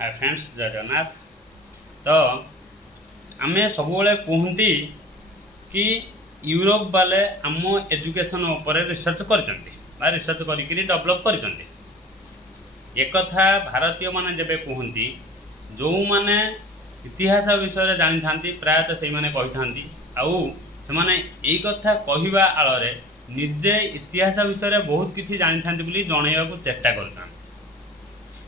Hi friends जय जगन्नाथ। तो आम सब कहती कि यूरोप वाले आम एजुकेशन उपर रिसर्च कर रिसर्च कर डेभलप कर एक भारतीय माने जब कहती जो मैंने इतिहास विषय जानी था प्रायतः से मैंने कही आउ से यही कथा कहवा आड़ निजे इतिहास विषय बहुत किसी जानी था जनइबा चेष्टा करता।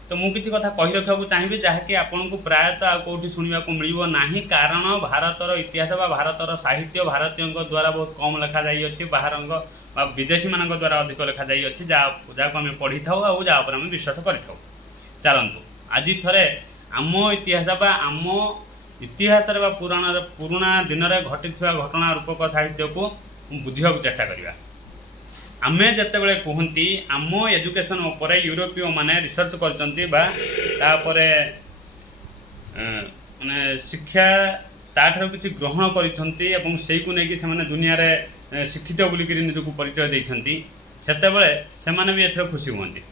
तो मुझे किसी कथा कही रखा चाहिए जहाँकि आपन को प्रायतः आ कौटी शुणा मिल ना कारण भारतर इतिहास बा भारतर साहित्य भारतीयों द्वारा बहुत कम लिखा जाइए बाहर विदेशी मान द्वारा अधिक लिखा जाइए जहाँ आम पढ़ी था आम विश्वास कर चलतु आज थे आम इतिहास बा आम इतिहास पुराणा दिन में घटी घटना रूपक साहित्य को बुझा चेष्टा करवा। आमे जिते बड़े कहती आम एजुकेशन उपर यूरोपीय माने रिसर्च करते माने शिक्षा ताठू किसी ग्रहण कर दुनिया रे शिक्षित बोलिक निजक परिचय देते से भी एथर खुशी हुए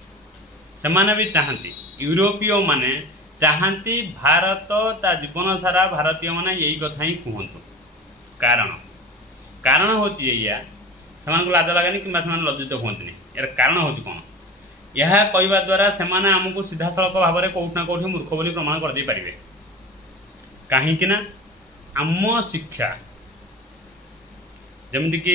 से भी चाहती यूरोपीय माने चाहती भारत ता जीवन सारा भारतीय माने यही कथा ही कहतु कारण कारण हूँ या से लाज लगेनि कि लज्जित हुए यार कारण हूँ कौन यह कहवा द्वारा से आमको सीधा सड़क भाव में कौटना कौटी मूर्ख बोली प्रमाण करदे पारे कहीं आम शिक्षा जमीक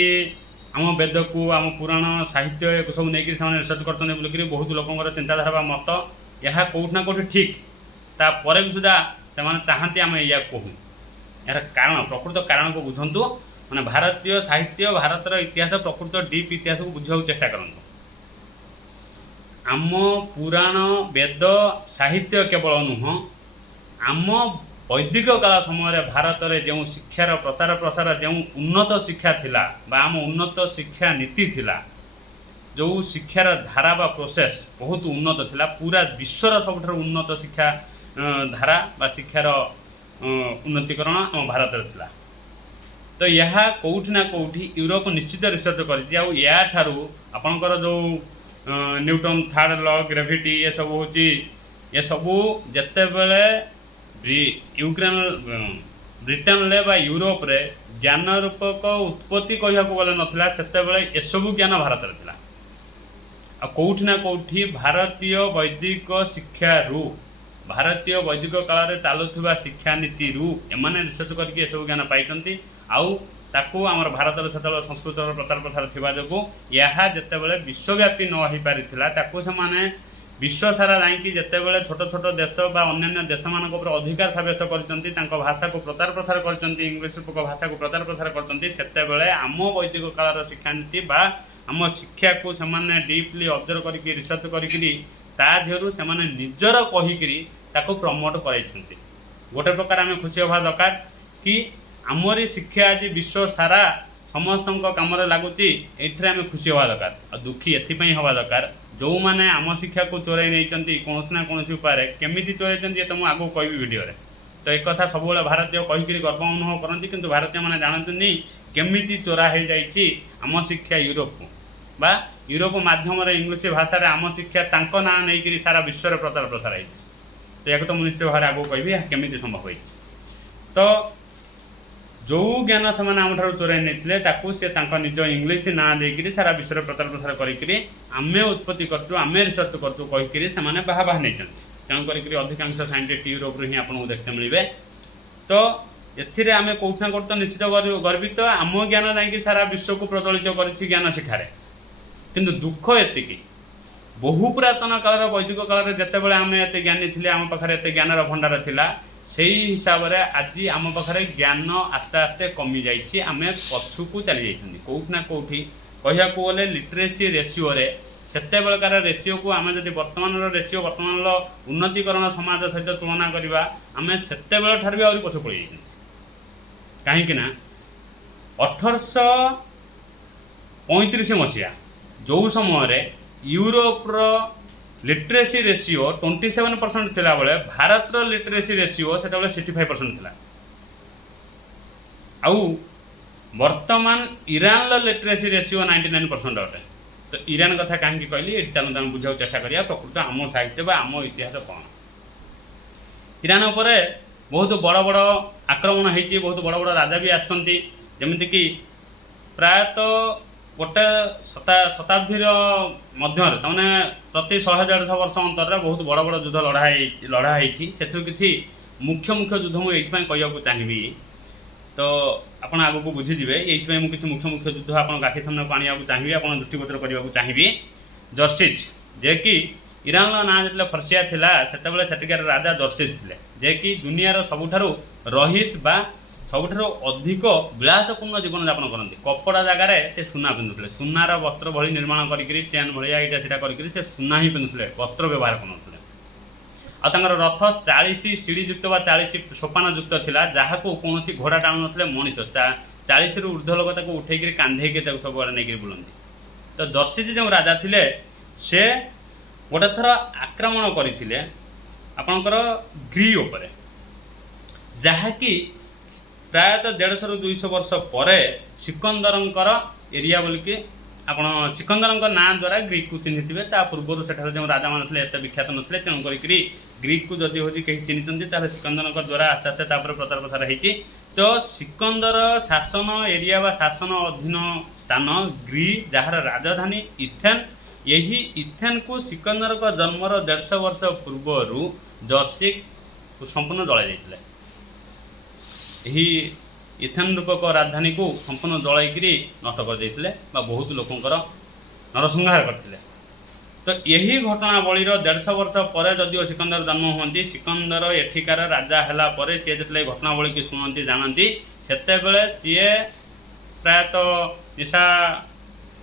आम वेद को आम पुराण साहित्य सब नहीं रिसर्च करते बोलिक बहुत लोकर चिंताधारा मत यह कौटना कौटी ठीक तापर भी सुधा से चाहती आम या कहूँ यार कारण प्रकृत कारण को बुझंतु माने भारतीय साहित्य भारतर इतिहास प्रकृत डीप इतिहास को बुझा चेष्टा करंतु। आम पुराण वेद साहित्य केवल नुह आम वैदिक काल समय भारत में जो शिक्षार प्रचार प्रसार जो उन्नत शिक्षा थिला बा आम उन्नत शिक्षा नीति थिला जो शिक्षार धारा बा प्रोसेस बहुत उन्नत थिला पूरा विश्वर सबुठ उन्नत शिक्षा धारा बा शिक्षार उन्नतिकरण आम भारत में थिला। तो यह कौटि ना कौटि यूरोप निश्चित रिसर्च कर आपणकर जो न्यूटन थर्ड लॉ ग्रेविटी ये सब हूँ ये सबू जिते बड़े यूक्रेन ब्रिटेन ले बा यूरोप रे ज्ञान रूपक उत्पत्ति कहूँ गले नाला से एसबू ज्ञान भारत में थिला आ कौटि ना कौटि भारतीय वैदिक शिक्षा भारतीय वैदिक काल में चलुवा शिक्षा नीति एमाने रिसर्च करके सब ज्ञान पाई आउ ताकू आमर भारत से संस्कृत प्रचार प्रसार थिबा जो यह जितेबाला विश्वव्यापी न हो पारी ताकू से माने विश्व सारा जाकि जितेबाला छोट छोट देश बा अन्य देश मान अधिकार सब्यस्त कर भाषा को प्रचार प्रसार कर इंग्लीश रूपक भाषा को प्रचार प्रसार करते आम वैदिक कालर शिक्षा नीति बा आम शिक्षा को से डीपली ऑब्जर्व करके रिसर्च कर से निजर कहीकि प्रमोट कर गोटे प्रकार आम खुशी हवा दरकार कि आमरी शिक्षा आज विश्व सारा समस्त कम लगुच ये आम खुशी हवा दरकार और दुखी एपाई हवा दरकार जो मैंने आम शिक्षा को चोरई नहीं कौन ना कौन उपाय केमी चोरई तो मुझे आगे कहि वीडियो तो एक कथा सब भारतीय कहीकि गर्व अनुभव करती कि भारतीय मैंने जानते केमी चोरा हो जाम शिक्षा यूरोप को बा यूरोप मध्यम इंग्लीश भाषा आम शिक्षा ना नहीं सारा विश्व प्रचार प्रसार है तो या तो मुझे निश्चय भाव आगे कहि केमी संभव हो तो जो ज्ञान से आम चोरई नहीं सी निज इंग्लीश ना देकर सारा विश्व प्रचार प्रसार करें उत्पत्ति करमें रिसर्च करें बाहा बाहा नहीं तेणुक अधिकांश साइंटिस्ट यूरोप ही आपको देखते मिले तो ये आम कौटना कौट तो निश्चित गर्वित आम ज्ञान जा सारा विश्व को प्रचलित कर ज्ञान शिखार किंतु दुख एति बहु पुरातन काल वैदिक काल में जिते बड़े आम एत ज्ञानी थे आम पाखे एत ज्ञानर भंडार थिला से हिसाब से आज आम पाखे ज्ञान आस्ते आस्ते कमी जाइए आम पछु को चली जाइए कौटना कौटी कहया गले लिटरेसी रेसीओ से बेलकार रेसीओ को आम जब बर्तमान रेसीओ बर्तमान उन्नतिकरण समाज सहित तुलना करवा आम से ठार भी आहरी पछ पड़ कहीं 1835 मसीहा जो समय यूरोपर लिटरेसी रेसीओ 27% थिला बेले भारत लिटरेसी रेसीओ से 65% थिला आउ वर्तमान ईरान लिटरेसी रेसीओ 99% अटे तो ईरान कथा कहीं कहली ये चलते आम बुझा चेष्टा करिया प्रकृत आम साहित्य आम इतिहास कौन ଇରାନ ଉପରେ ବହୁତ ବଡ଼ ବଡ଼ ଆକ୍ରମଣ ହେଇଛି, ବହୁତ ବଡ଼ ବଡ଼ ରାଜା ବି ଆସିଛନ୍ତି। ଯେମିତିକି ପ୍ରାୟତଃ ଗୋଟେ ଶତାବ୍ଦୀର ମଧ୍ୟରେ ତାମାନେ ପ୍ରତି 100-150 ବର୍ଷ ଅନ୍ତରରେ ବହୁତ ବଡ଼ ବଡ଼ ଯୁଦ୍ଧ ଲଢ଼ା ହେଇଛି। ସେଥିରୁ କିଛି ମୁଖ୍ୟ ମୁଖ୍ୟ ଯୁଦ୍ଧ ମୁଁ ଏଇଥିପାଇଁ କହିବାକୁ ଚାହିଁବି, ତ ଆପଣ ଆଗକୁ ବୁଝିଯିବେ। ଏଇଥିପାଇଁ ମୁଁ କିଛି ମୁଖ୍ୟ ମୁଖ୍ୟ ଯୁଦ୍ଧ ଆପଣଙ୍କ ଆଖି ସାମ୍ନାକୁ ଆଣିବାକୁ ଚାହିଁବି, ଆପଣ ଦୃଷ୍ଟିଗୋଚର କରିବାକୁ ଚାହିଁବି। ଜର୍ସିଜ୍, ଯିଏକି ଇରାନର ନାଁ ଯେତେବେଳେ ଫର୍ସିଆ ଥିଲା, ସେତେବେଳେ ସେଠିକାର ରାଜା ଜର୍ସିଜ୍ ଥିଲେ, ଯିଏକି ଦୁନିଆର ସବୁଠାରୁ ରହିସ୍ ବା ସବୁଠାରୁ ଅଧିକ ବିଳାସପୂର୍ଣ୍ଣ ଜୀବନଯାପନ କରନ୍ତି। କପଡ଼ା ଜାଗାରେ ସେ ସୁନା ପିନ୍ଧୁଥିଲେ, ସୁନାର ବସ୍ତ୍ର ଭଳି ନିର୍ମାଣ କରିକିରି, ଚେନ୍ ଭଳିଆ ଏଇଟା ସେଇଟା କରିକିରି ସେ ସୁନା ହିଁ ପିନ୍ଧୁଥିଲେ, ବସ୍ତ୍ର ବ୍ୟବହାର କରୁନଥିଲେ। ଆଉ ତାଙ୍କର ରଥ 40 ସିଢ଼ିଯୁକ୍ତ ବା 40 ସୋପାନ ଯୁକ୍ତ ଥିଲା, ଯାହାକୁ କୌଣସି ଘୋଡ଼ା ଟାଣୁନଥିଲେ, ମଣିଷ 40ରୁ ଉର୍ଦ୍ଧ୍ୱ ଲୋକ ତାକୁ ଉଠେଇକିରି କାନ୍ଧେଇକି ତାକୁ ସବୁଆଡ଼େ ନେଇକିରି ବୁଲନ୍ତି। ତ ଜର୍ସିଜ୍ ଯେଉଁ ରାଜା ଥିଲେ, ସେ ଗୋଟେ ଥର ଆକ୍ରମଣ କରିଥିଲେ ଆପଣଙ୍କର ଗ୍ରୀ ଉପରେ, ଯାହାକି ପ୍ରାୟତଃ 150ରୁ 200 ବର୍ଷ ପରେ ସିକନ୍ଦରଙ୍କର ଏରିଆ ବୋଲିକି, ଆପଣ ସିକନ୍ଦରଙ୍କ ନାଁ ଦ୍ୱାରା ଗ୍ରୀକକୁ ଚିହ୍ନିଥିବେ। ତା ପୂର୍ବରୁ ସେଠାରେ ଯେଉଁ ରାଜାମାନେ ଥିଲେ ଏତେ ବିଖ୍ୟାତ ନଥିଲେ, ତେଣୁ କରିକିରି ଗ୍ରୀକକୁ ଯଦି ହେଉଛି କେହି ଚିହ୍ନିଛନ୍ତି, ତାହେଲେ ସିକନ୍ଦରଙ୍କ ଦ୍ୱାରା ଆସ୍ତେ ଆସ୍ତେ ତାପରେ ପ୍ରଚାର ପ୍ରସାର ହେଇଛି। ତ ସିକନ୍ଦର ଶାସନ ଏରିଆ ବା ଶାସନ ଅଧୀନ ସ୍ଥାନ ଗ୍ରୀ, ଯାହାର ରାଜଧାନୀ ଇଥେନ୍। ଏହି ଇଥେନ୍କୁ ସିକନ୍ଦରଙ୍କ ଜନ୍ମର 150 ବର୍ଷ ପୂର୍ବରୁ ଜର୍ସିଜ୍ ସମ୍ପୂର୍ଣ୍ଣ ଜଳାଇ ଦେଇଥିଲେ। ଏହି ଇଥେନ୍ ରୂପକ ରାଜଧାନୀକୁ ସମ୍ପୂର୍ଣ୍ଣ ଜଳାଇକିରି ନଷ୍ଟ କରିଦେଇଥିଲେ ବା ବହୁତ ଲୋକଙ୍କର ନରସଂହାର କରିଥିଲେ। ତ ଏହି ଘଟଣାବଳୀର 150 ବର୍ଷ ପରେ ଯଦିଓ ସିକନ୍ଦର ଜନ୍ମ ହୁଅନ୍ତି, ସିକନ୍ଦର ଏଠିକାର ରାଜା ହେଲା ପରେ ସିଏ ଯେତେବେଳେ ଘଟଣାବଳୀକି ଶୁଣନ୍ତି, ଜାଣନ୍ତି, ସେତେବେଳେ ସିଏ ପ୍ରାୟତଃ ନିଶା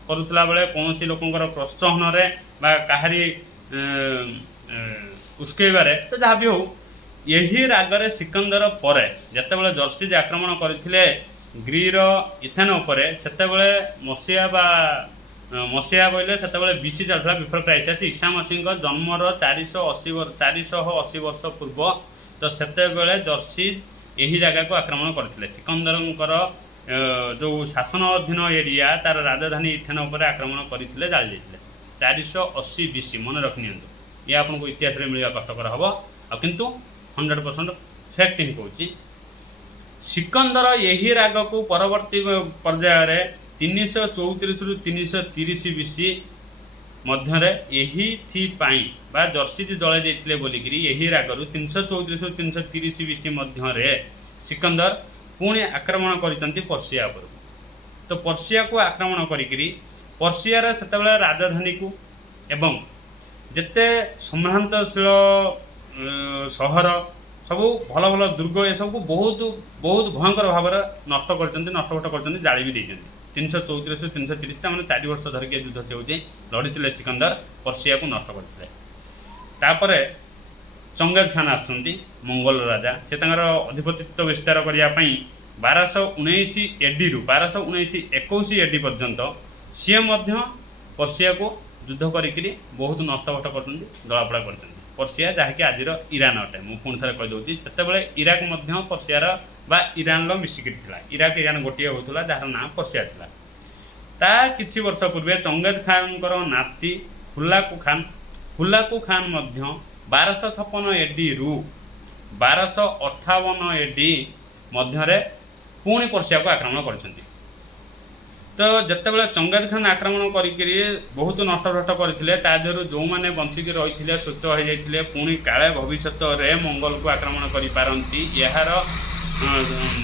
କରୁଥିଲା ବେଳେ କୌଣସି ଲୋକଙ୍କର ପ୍ରୋତ୍ସାହନରେ ବା କାହାରି ଉସ୍କେଇବାରେ, ତ ଯାହା ବି ହେଉ, ଏହି ରାଗରେ ସିକନ୍ଦର ପରେ ଯେତେବେଳେ ଜର୍ସିଜ୍ ଆକ୍ରମଣ କରିଥିଲେ ଗ୍ରୀର ଇଥେନ୍ ଉପରେ, ସେତେବେଳେ ମସିହା କହିଲେ ସେତେବେଳେ ବିସି ଚାଲିଥିଲା, ବିଫୋର କ୍ରାଇସିସ୍, ଈସା ମସିହଙ୍କ ଜନ୍ମର 480 ବର୍ଷ ପୂର୍ବ। ତ ସେତେବେଳେ ଜର୍ସିଜ୍ ଏହି ଜାଗାକୁ ଆକ୍ରମଣ କରିଥିଲେ। ସିକନ୍ଦରଙ୍କର ଯେଉଁ ଶାସନ ଅଧୀନ ଏରିଆ, ତାର ରାଜଧାନୀ ଇଥେନ୍ ଉପରେ ଆକ୍ରମଣ କରିଥିଲେ, ଜାଳି ଦେଇଥିଲେ। 480 ବିସି, ମନେ ରଖିନିଅନ୍ତୁ। ଇଏ ଆପଣଙ୍କୁ ଇତିହାସରେ ମିଳିବା କଷ୍ଟକର ହେବ, ଆଉ କିନ୍ତୁ 100% ଫ୍ୟାକ୍ଟ ହିଁ କହୁଛି। ସିକନ୍ଦର ଏହି ରାଗକୁ ପରବର୍ତ୍ତୀ ପର୍ଯ୍ୟାୟରେ 334ରୁ 330 ବିସି ମଧ୍ୟରେ ଏହିଥିପାଇଁ ବା ଜର୍ସିଜ୍ ଜଳାଇ ଦେଇଥିଲେ ବୋଲିକିରି, ଏହି ରାଗରୁ 334ରୁ 330 ବିସି ମଧ୍ୟରେ ସିକନ୍ଦର ପୁଣି ଆକ୍ରମଣ କରିଛନ୍ତି ପର୍ସିଆ ଉପରକୁ। ତ ପର୍ସିଆକୁ ଆକ୍ରମଣ କରିକିରି ପର୍ସିଆର ସେତେବେଳେ ରାଜଧାନୀକୁ ଏବଂ ଯେତେ ସମ୍ଭ୍ରାନ୍ତଶୀଳ ସହର, ସବୁ ଭଲ ଭଲ ଦୁର୍ଗ, ଏସବୁକୁ ବହୁତ ବହୁତ ଭୟଙ୍କର ଭାବରେ ନଷ୍ଟଭଷ୍ଟ କରିଛନ୍ତି, ଜାଳି ବି ଦେଇଛନ୍ତି। 334ରୁ 330, ତାମାନେ 4 ବର୍ଷ ଧରିକି ଯୁଦ୍ଧ ସେ ହେଉଛି ଲଢ଼ିଥିଲେ। ସିକନ୍ଦର ପର୍ସିଆକୁ ନଷ୍ଟ କରିଥିଲେ। ତାପରେ ଚଙ୍ଗେଜ୍ ଖାନ୍ ଆସୁଛନ୍ତି, ମଙ୍ଗୋଲ ରାଜା। ସେ ତାଙ୍କର ଅଧିପତିତ୍ୱ ବିସ୍ତାର କରିବା ପାଇଁ 1219 ADରୁ 1219-21 AD ପର୍ଯ୍ୟନ୍ତ ସିଏ ମଧ୍ୟ ପର୍ସିଆକୁ ଯୁଦ୍ଧ କରିକିରି ବହୁତ ନଷ୍ଟଭଷ୍ଟ କରିଛନ୍ତି, ଦଳାପୋଡ଼ା କରିଛନ୍ତି। ପର୍ସିଆ, ଯାହାକି ଆଜିର ଇରାନ ଅଟେ। ମୁଁ ପୁଣି ଥରେ କହିଦେଉଛି, ସେତେବେଳେ ଇରାକ ମଧ୍ୟ ପର୍ସିଆର ବା ଇରାନର ମିଶିକିରି ଥିଲା। ଇରାକ ଇରାନ ଗୋଟିଏ ହେଉଥିଲା, ଯାହାର ନାଁ ପର୍ସିଆ ଥିଲା। ତା କିଛି ବର୍ଷ ପୂର୍ବେ ଚଙ୍ଗେଜ୍ ଖାନ୍ଙ୍କର ନାତି ହୁଲାକୁ ଖାନ୍ ମଧ୍ୟ 1256 ADରୁ 1258 AD ମଧ୍ୟରେ ପୁଣି ପର୍ସିଆକୁ ଆକ୍ରମଣ କରିଛନ୍ତି। ତ ଯେତେବେଳେ ଚଙ୍ଗେଜ୍ ଖାନ୍ ଆକ୍ରମଣ କରିକିରି ବହୁତ ନଷ୍ଟଭଷ୍ଟ କରିଥିଲେ, ତା ଦେହରୁ ଯେଉଁମାନେ ବଞ୍ଚିକି ରହିଥିଲେ, ସୁସ୍ଥ ହୋଇଯାଇଥିଲେ, ପୁଣି କାଳେ ଭବିଷ୍ୟତରେ ମଙ୍ଗୋଲକୁ ଆକ୍ରମଣ କରିପାରନ୍ତି, ଏହାର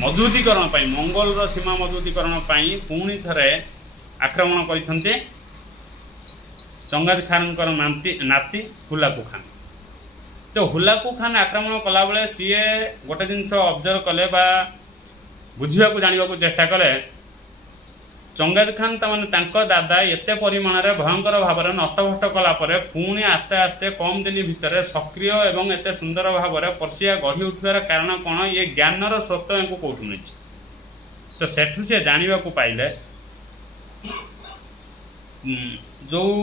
ମଜବୁତୀକରଣ ପାଇଁ, ମଙ୍ଗୋଲର ସୀମା ମଜବୁତୀକରଣ ପାଇଁ ପୁଣି ଥରେ ଆକ୍ରମଣ କରିଛନ୍ତି ଚଙ୍ଗେଜ୍ ଖାନ୍ଙ୍କର ନାତି ହୁଲାକୁ ଖାନ୍। ତ ହୁଲାକୁ ଖାନ୍ ଆକ୍ରମଣ କଲାବେଳେ ସିଏ ଗୋଟେ ଜିନିଷ ଅବଜର୍ଭ କଲେ ବା ବୁଝିବାକୁ ଜାଣିବାକୁ ଚେଷ୍ଟା କଲେ, ଚଙ୍ଗେଜ୍ ଖାନ୍ ତାମାନେ ତାଙ୍କ ଦାଦା ଏତେ ପରିମାଣରେ ଭୟଙ୍କର ଭାବରେ ନଷ୍ଟଭଷ୍ଟ କଲା ପରେ ପୁଣି ଆସ୍ତେ ଆସ୍ତେ କମ୍ ଦିନ ଭିତରେ ସକ୍ରିୟ ଏବଂ ଏତେ ସୁନ୍ଦର ଭାବରେ ପର୍ସିଆ ଗଢ଼ି ଉଠିବାର କାରଣ କ'ଣ? ଇଏ ଜ୍ଞାନର ସ୍ରୋତ ୟାଙ୍କୁ କେଉଁଠୁ ମିଳିଛି? ତ ସେଠୁ ସେ ଜାଣିବାକୁ ପାଇଲେ ଯେଉଁ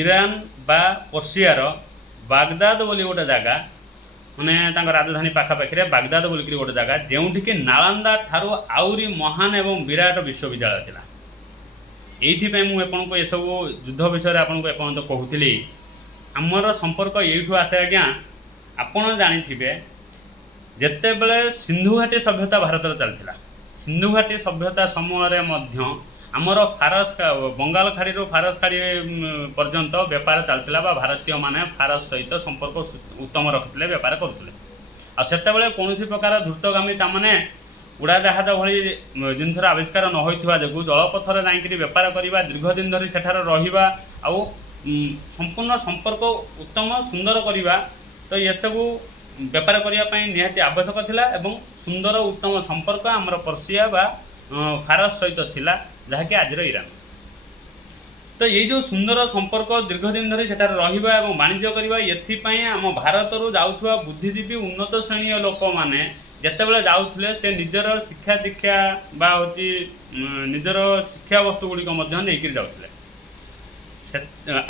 ଇରାନ ବା ପର୍ସିଆର ବାଗଦାଦ ବୋଲି ଗୋଟେ ଜାଗା, ମାନେ ତାଙ୍କ ରାଜଧାନୀ ପାଖାପାଖିରେ ବାଗଦାଦ ବୋଲିକିରି ଗୋଟେ ଜାଗା, ଯେଉଁଠିକି ନାଳନ୍ଦା ଠାରୁ ଆହୁରି ମହାନ ଏବଂ ବିରାଟ ବିଶ୍ୱବିଦ୍ୟାଳୟ ଥିଲା। ଏଇଥିପାଇଁ ମୁଁ ଆପଣଙ୍କୁ ଏସବୁ ଯୁଦ୍ଧ ବିଷୟରେ ଆପଣଙ୍କୁ ଏପର୍ଯ୍ୟନ୍ତ କହୁଥିଲି। ଆମର ସମ୍ପର୍କ ଏଇଠୁ ଆସେ ଆଜ୍ଞା, ଆପଣ ଜାଣିଥିବେ ଯେତେବେଳେ ସିନ୍ଧୁଘାଟି ସଭ୍ୟତା ଭାରତରେ ଚାଲିଥିଲା, ସିନ୍ଧୁଘାଟି ସଭ୍ୟତା ସମୟରେ ମଧ୍ୟ ଆମର ଫାରସ ବଙ୍ଗାଳ ଖାଡ଼ିରୁ ଫାରସ ଖାଡ଼ି ପର୍ଯ୍ୟନ୍ତ ବେପାର ଚାଲିଥିଲା ବା ଭାରତୀୟମାନେ ଫାରସ ସହିତ ସମ୍ପର୍କ ଉତ୍ତମ ରଖିଥିଲେ, ବେପାର କରୁଥିଲେ। ଆଉ ସେତେବେଳେ କୌଣସି ପ୍ରକାର ଦ୍ରୁତଗାମୀ ତାମାନେ ଉଡ଼ାଜାହାଜ ଭଳି ଜିନିଷର ଆବିଷ୍କାର ନ ହୋଇଥିବା ଯୋଗୁଁ ଜଳପଥରେ ଯାଇକରି ବେପାର କରିବା, ଦୀର୍ଘ ଦିନ ଧରି ସେଠାରେ ରହିବା ଆଉ ସମ୍ପୂର୍ଣ୍ଣ ସମ୍ପର୍କ ଉତ୍ତମ ସୁନ୍ଦର କରିବା, ତ ଏସବୁ ବେପାର କରିବା ପାଇଁ ନିହାତି ଆବଶ୍ୟକ ଥିଲା ଏବଂ ସୁନ୍ଦର ଉତ୍ତମ ସମ୍ପର୍କ ଆମର ପର୍ସିଆ ବା ଫାରସ ସହିତ ଥିଲା, ଯାହାକି ଆଜିର ଇରାନ। ତ ଏଇ ଯେଉଁ ସୁନ୍ଦର ସମ୍ପର୍କ ଦୀର୍ଘ ଦିନ ଧରି ସେଠାରେ ରହିବା ଏବଂ ବାଣିଜ୍ୟ କରିବା, ଏଥିପାଇଁ ଆମ ଭାରତରୁ ଯାଉଥିବା ବୁଦ୍ଧିଜୀବୀ ଉନ୍ନତ ଶ୍ରେଣୀୟ ଲୋକମାନେ ଯେତେବେଳେ ଯାଉଥିଲେ ସେ ନିଜର ଶିକ୍ଷା ଦୀକ୍ଷା ବା ହେଉଛି ନିଜର ଶିକ୍ଷା ବସ୍ତୁ ଗୁଡ଼ିକ ମଧ୍ୟ ନେଇକରି ଯାଉଥିଲେ।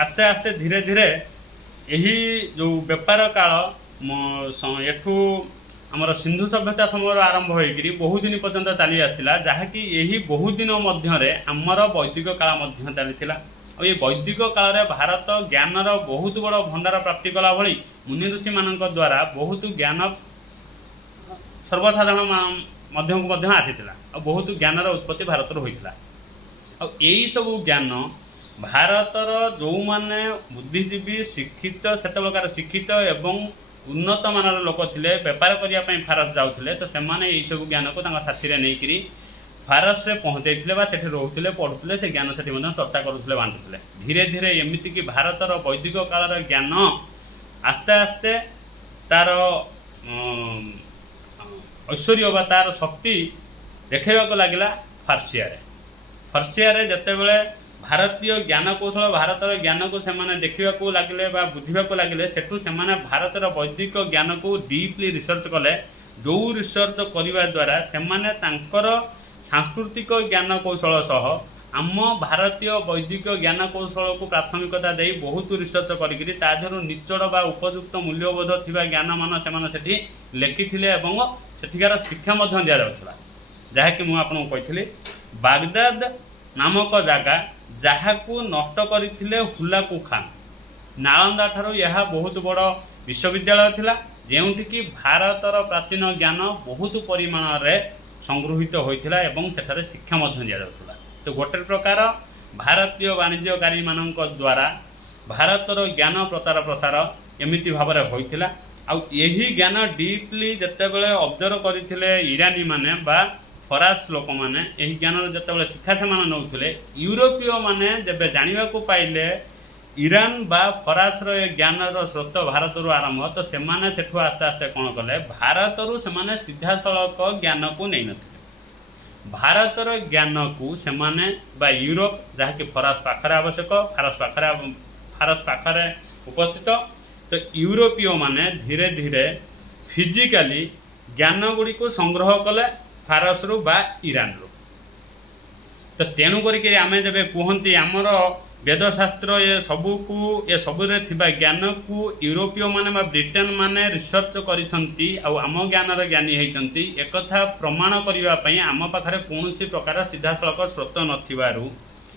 ଆସ୍ତେ ଆସ୍ତେ ଧୀରେ ଧୀରେ ଏହି ଯେଉଁ ବେପାର କାଳ ଏଠୁ ଆମର ସିନ୍ଧୁ ସଭ୍ୟତା ସମୟରୁ ଆରମ୍ଭ ହୋଇକରି ବହୁଦିନ ପର୍ଯ୍ୟନ୍ତ ଚାଲି ଆସିଥିଲା, ଯାହାକି ଏହି ବହୁଦିନ ମଧ୍ୟରେ ଆମର ବୈଦିକ କାଳ ମଧ୍ୟ ଚାଲିଥିଲା। ଆଉ ଏ ବୈଦିକ କାଳରେ ଭାରତ ଜ୍ଞାନର ବହୁତ ବଡ଼ ଭଣ୍ଡାର ପ୍ରାପ୍ତି କଲା ଭଳି ମୁନି ଋଷିମାନଙ୍କ ଦ୍ୱାରା ବହୁତ ଜ୍ଞାନ ସର୍ବସାଧାରଣ ମଧ୍ୟକୁ ମଧ୍ୟ ଆସିଥିଲା ଆଉ ବହୁତ ଜ୍ଞାନର ଉତ୍ପତ୍ତି ଭାରତରୁ ହୋଇଥିଲା। ଆଉ ଏଇସବୁ ଜ୍ଞାନ ଭାରତର ଯେଉଁମାନେ ବୁଦ୍ଧିଜୀବୀ ଶିକ୍ଷିତ, ସେତେବେଳକାର ଶିକ୍ଷିତ ଏବଂ ଉନ୍ନତମାନର ଲୋକ ଥିଲେ, ବେପାର କରିବା ପାଇଁ ଫାରସ ଯାଉଥିଲେ, ତ ସେମାନେ ଏଇସବୁ ଜ୍ଞାନକୁ ତାଙ୍କ ସାଥିରେ ନେଇକରି ଫାରସରେ ପହଞ୍ଚାଇଥିଲେ ବା ସେଠି ରହୁଥିଲେ, ପଢ଼ୁଥିଲେ, ସେ ଜ୍ଞାନ ସେଠି ମଧ୍ୟ ଚର୍ଚ୍ଚା କରୁଥିଲେ, ବାଣ୍ଟୁଥିଲେ। ଧୀରେ ଧୀରେ ଏମିତିକି ଭାରତର ବୈଦିକ କାଳର ଜ୍ଞାନ ଆସ୍ତେ ଆସ୍ତେ ତା'ର ଐଶ୍ୱର୍ଯ୍ୟ ବା ତା'ର ଶକ୍ତି ଦେଖାଇବାକୁ ଲାଗିଲା ଫର୍ସିଆରେ ଯେତେବେଳେ ଭାରତୀୟ ଜ୍ଞାନକୌଶଳ, ଭାରତର ଜ୍ଞାନକୁ ସେମାନେ ଦେଖିବାକୁ ଲାଗିଲେ ବା ବୁଝିବାକୁ ଲାଗିଲେ, ସେଠୁ ସେମାନେ ଭାରତର ବୈଦିକ ଜ୍ଞାନକୁ ଡିପ୍ଲି ରିସର୍ଚ୍ଚ କଲେ। ଯେଉଁ ରିସର୍ଚ୍ଚ କରିବା ଦ୍ୱାରା ସେମାନେ ତାଙ୍କର ସାଂସ୍କୃତିକ ଜ୍ଞାନ କୌଶଳ ସହ ଆମ ଭାରତୀୟ ବୈଦିକ ଜ୍ଞାନ କୌଶଳକୁ ପ୍ରାଥମିକତା ଦେଇ ବହୁତ ରିସର୍ଚ୍ଚ କରିକିରି ତା ଦେହରୁ ନିଚଡ଼ ବା ଉପଯୁକ୍ତ ମୂଲ୍ୟବୋଧ ଥିବା ଜ୍ଞାନମାନ ସେମାନେ ସେଠି ଲେଖିଥିଲେ ଏବଂ ସେଠିକାର ଶିକ୍ଷା ମଧ୍ୟ ଦିଆଯାଉଥିଲା। ଯାହାକି ମୁଁ ଆପଣଙ୍କୁ କହିଥିଲି, ବାଗଦାଦ ନାମକ ଜାଗା ଯାହାକୁ ନଷ୍ଟ କରିଥିଲେ ହୁଲାକୁ ଖାନ୍। ନାଳନ୍ଦା ଠାରୁ ଏହା ବହୁତ ବଡ଼ ବିଶ୍ୱବିଦ୍ୟାଳୟ ଥିଲା, ଯେଉଁଠିକି ଭାରତର ପ୍ରାଚୀନ ଜ୍ଞାନ ବହୁତ ପରିମାଣରେ ସଂଗୃହୀତ ହୋଇଥିଲା ଏବଂ ସେଠାରେ ଶିକ୍ଷା ମଧ୍ୟ ଦିଆଯାଉଥିଲା। ତ ଗୋଟେ ପ୍ରକାର ଭାରତୀୟ ବାଣିଜ୍ୟକାରୀମାନଙ୍କ ଦ୍ୱାରା ଭାରତର ଜ୍ଞାନ ପ୍ରଚାର ପ୍ରସାର ଏମିତି ଭାବରେ ହୋଇଥିଲା। ଆଉ ଏହି ଜ୍ଞାନ ଡିପ୍ଲି ଯେତେବେଳେ ଅବଜର୍ଭ କରିଥିଲେ ଇରାନୀମାନେ ବା ଫରାସ ଲୋକମାନେ, ଏହି ଜ୍ଞାନର ଯେତେବେଳେ ଶିକ୍ଷା ସେମାନେ ନେଉଥିଲେ, ୟୁରୋପୀୟମାନେ ଯେବେ ଜାଣିବାକୁ ପାଇଲେ ଇରାନ ବା ଫରାସର ଏ ଜ୍ଞାନର ସ୍ରୋତ ଭାରତରୁ ଆରମ୍ଭ, ତ ସେମାନେ ସେଠୁ ଆସ୍ତେ ଆସ୍ତେ କ'ଣ କଲେ, ଭାରତରୁ ସେମାନେ ସିଧାସଳଖ ଜ୍ଞାନକୁ ନେଇନଥିଲେ। ଭାରତର ଜ୍ଞାନକୁ ସେମାନେ ବା ୟୁରୋପ, ଯାହାକି ଫରାସ ପାଖରେ ଆବଶ୍ୟକ, ଫାରସ ପାଖରେ ଉପସ୍ଥିତ, ତ ୟୁରୋପୀୟମାନେ ଧୀରେ ଧୀରେ ଫିଜିକାଲି ଜ୍ଞାନ ଗୁଡ଼ିକୁ ସଂଗ୍ରହ କଲେ ଫାରସରୁ ବା ଇରାନରୁ। ତ ତେଣୁ କରିକି ଆମେ ଯେବେ କୁହନ୍ତି ଆମର ବେଦଶାସ୍ତ୍ର ଏସବୁରେ ଥିବା ଜ୍ଞାନକୁ ୟୁରୋପୀୟମାନେ ବା ବ୍ରିଟେନ ମାନେ ରିସର୍ଚ୍ଚ କରିଛନ୍ତି ଆଉ ଆମ ଜ୍ଞାନର ଜ୍ଞାନୀ ହୋଇଛନ୍ତି, ଏକଥା ପ୍ରମାଣ କରିବା ପାଇଁ ଆମ ପାଖରେ କୌଣସି ପ୍ରକାର ସିଧାସଳଖ ସ୍ରୋତ ନଥିବାରୁ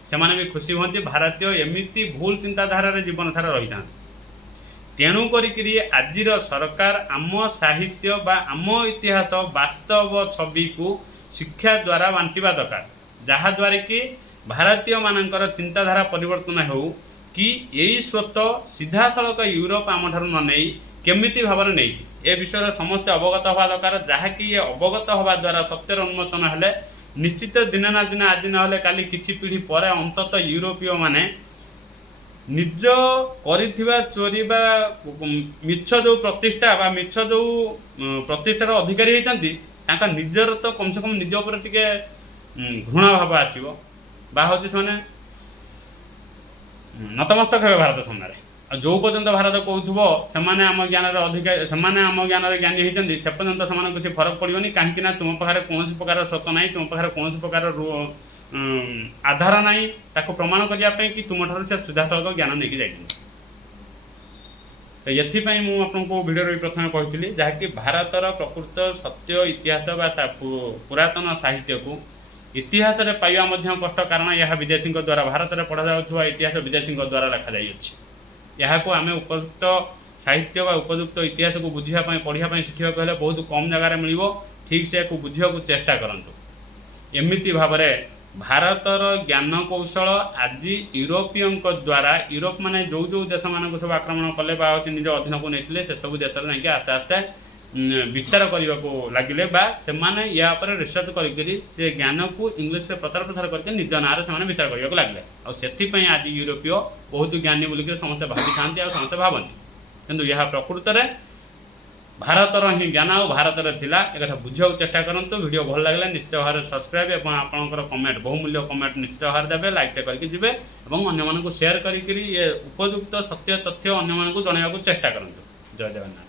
ସେମାନେ ବି ଖୁସି ହୁଅନ୍ତି ଭାରତୀୟ ଏମିତି ଭୁଲ ଚିନ୍ତାଧାରାରେ ଜୀବନସାରା ରହିଥାନ୍ତି। ତେଣୁ କରିକିରି ଆଜିର ସରକାର ଆମ ସାହିତ୍ୟ ବା ଆମ ଇତିହାସ ବାସ୍ତବ ଛବିକୁ ଶିକ୍ଷା ଦ୍ୱାରା ବାଣ୍ଟିବା ଦରକାର, ଯାହାଦ୍ୱାରା କି ଭାରତୀୟମାନଙ୍କର ଚିନ୍ତାଧାରା ପରିବର୍ତ୍ତନ ହେଉ କି ଏଇ ସ୍ରୋତ ସିଧାସଳଖ ୟୁରୋପ ଆମଠାରୁ ନ ନେଇ କେମିତି ଭାବରେ ନେଇକି ଏ ବିଷୟରେ ସମସ୍ତେ ଅବଗତ ହେବା ଦରକାର। ଯାହାକି ଏ ଅବଗତ ହେବା ଦ୍ୱାରା ସତ୍ୟର ଉନ୍ମୋଚନ ହେଲେ ନିଶ୍ଚିତ ଦିନେ ନା ଦିନେ, ଆଜି ନହେଲେ କାଲି, କିଛି ପିଢ଼ି ପରେ ଅନ୍ତତଃ ୟୁରୋପୀୟମାନେ ନିଜ କରିଥିବା ଚୋରି ବା ମିଛ ଯେଉଁ ପ୍ରତିଷ୍ଠା ବା ମିଛ ଯେଉଁ ପ୍ରତିଷ୍ଠାର ଅଧିକାରୀ ହୋଇଛନ୍ତି, ତାଙ୍କ ନିଜର ତ କମ୍ ସେ କମ୍ ନିଜ ଉପରେ ଟିକେ ଘୃଣା ଭାବ ଆସିବ ବା ହେଉଛି ସେମାନେ ନତମସ୍ତକ ହେବେ ଭାରତ ସାମ୍ନାରେ। ଆଉ ଯେଉଁ ପର୍ଯ୍ୟନ୍ତ ଭାରତ କହୁଥିବ ସେମାନେ ଆମ ଜ୍ଞାନର ଅଧିକାରୀ, ସେମାନେ ଆମ ଜ୍ଞାନର ଜ୍ଞାନୀ ହୋଇଛନ୍ତି, ସେ ପର୍ଯ୍ୟନ୍ତ ସେମାନଙ୍କୁ କିଛି ଫରକ ପଡ଼ିବନି। କାହିଁକି ନା ତୁମ ପାଖରେ କୌଣସି ପ୍ରକାର ସ୍ରୋତ ନାହିଁ, ତୁମ ପାଖରେ କୌଣସି ପ୍ରକାର ଆଧାର ନାହିଁ ତାକୁ ପ୍ରମାଣ କରିବା ପାଇଁ କି ତୁମଠାରୁ ସେ ସିଧାସଳଖ ଜ୍ଞାନ ନେଇକି ଯାଇଛନ୍ତି। ତ ଏଥିପାଇଁ ମୁଁ ଆପଣଙ୍କୁ ଭିଡ଼ିଓରେ ପ୍ରଥମେ କହିଥିଲି, ଯାହାକି ଭାରତର ପ୍ରକୃତ ସତ୍ୟ ଇତିହାସ ବା ପୁରାତନ ସାହିତ୍ୟକୁ ଇତିହାସରେ ପାଇବା ମଧ୍ୟ କଷ୍ଟ, କାରଣ ଏହା ବିଦେଶୀଙ୍କ ଦ୍ୱାରା ଭାରତରେ ପଢ଼ାଯାଉଥିବା ଇତିହାସ ବିଦେଶୀଙ୍କ ଦ୍ୱାରା ଲେଖାଯାଇଅଛି। ଏହାକୁ ଆମେ ଉପଯୁକ୍ତ साहित्य बा उपयुक्त इतिहास को बुझापी पढ़ापी शिखा हेल्ले बहुत कम जगार मिल ठीक से बुझा चेष्टा करूँ। एमती भाव में भारतर ज्ञान कौशल आज यूरोपीय द्वारा यूरोप माने जो जो देश मान सब आक्रमण कले निज अधीन को नहीं से सब देश नहीं आस्ते आस्ते विस्तार करने को लगिले से माने या पर रिसर्च से ज्ञान को इंग्लिश से प्रचार प्रसार करके निज ना से विस्तार करने को लगे और आज यूरोपीय बहुत ज्ञानी बोलिक समस्त भावी था समस्त भावती किंतु यह प्रकृत में भारतर ही ज्ञान और भारत थिला एक बुझा चेष्टा करूँ। वीडियो भल लगे निश्चित भाव में सब्सक्राइब और आपंकर कमेंट बहुमूल्य कमेंट निश्चित भाव में देवे लाइक करके जिवे और अन्य मानक शेयर करी ये उपयुक्त सत्य तथ्य अन्य मानक जनवाक चेष्टा करूँ। जय जगन्नाथ।